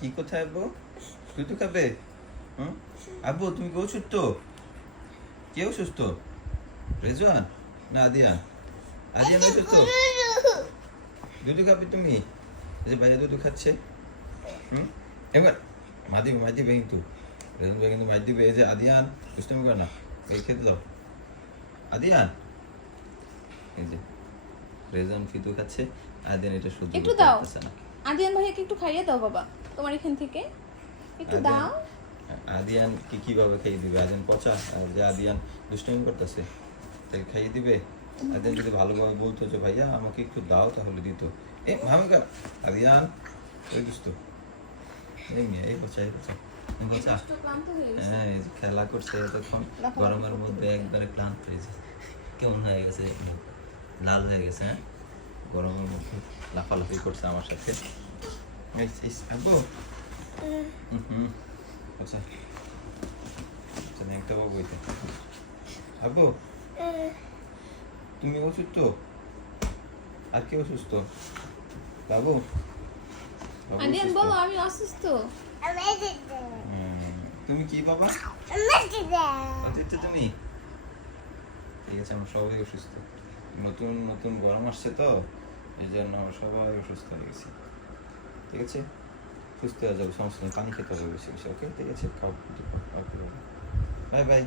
কি কোথায় আব্বু? তুই তো খাবে? হুম? আব্বু তুমি কি অসুস্থ? কে অসুস্থ? রেজওয়ান না আদিয়ান? আদিয়ান অসুস্থ? দুধু খাবে তুমি? এই যে ভাইয়া দুধু খাচ্ছে। হুম? এবার মাদিবে কিন্তু রেজওয়ান ভাই কিন্তু মাদিবে। এই যে আদিয়ান দুষ্টামি করে না, এই খেতে দাও আদিয়ান। এই যে রেজওয়ান ফিতু খাচ্ছে, আদিয়ান এটা সহ্য একটু করতে দাও পারতেছে না। আদিয়ান ভাইয়াকে একটু খাইয়ে দাও বাবা, তোমার এখান থেকে একটু দাও। আদিয়ান কি কিভাবে খাইয়ে দিবে? আদিয়ান পচা, আর যে আদিয়ান দুষ্টামি করতেছে তাকে খাইয়ে দিবে? আদিয়ান যদি ভালোভাবে বলতো যে ভাইয়া আমাকে একটু দাও তাহলে দিত। এ ভামিকা আদিয়ান ওই দুষ্ট, এই মেয়ে এই বচ্চা এই বচ্চা এই বচ্চা। দুষ্ট ক্লান্ত হয়ে গেছে। হ্যাঁ এই যে খেলা করছে এতক্ষণ, লাফালাফি গরমের করতে মধ্যে করতে। একবারে ক্লান্ত হয়েছে, কেমন হয়ে গেছে, লাল হয়ে গেছে। হ্যাঁ গরমের মধ্যে লাফালাফি করছে আমার সাথে। আব্বু হুম আচ্ছা আচ্ছা একটা বাবু এটা আব্বু তুমি অসুস্থ? আর কে অসুস্থ? বাবু বাবু আদিয়ান অসুস্থ? বলো আমি অসুস্থ। তুমি কি বাবা? অসুস্থ তুমি? ঠিক আছে আমরা সবাই অসুস্থ, নতুন নতুন গরম আসছে তো এই জন্য আমরা সবাই অসুস্থ হয়ে গেছি। ঠিক আছে সুস্থ হয়ে যাবে, সমস্যা নেই, পানি খেতে হবে বেশি বেশি। ওকে ঠিক আছে, খাও ওকে বাই বাই।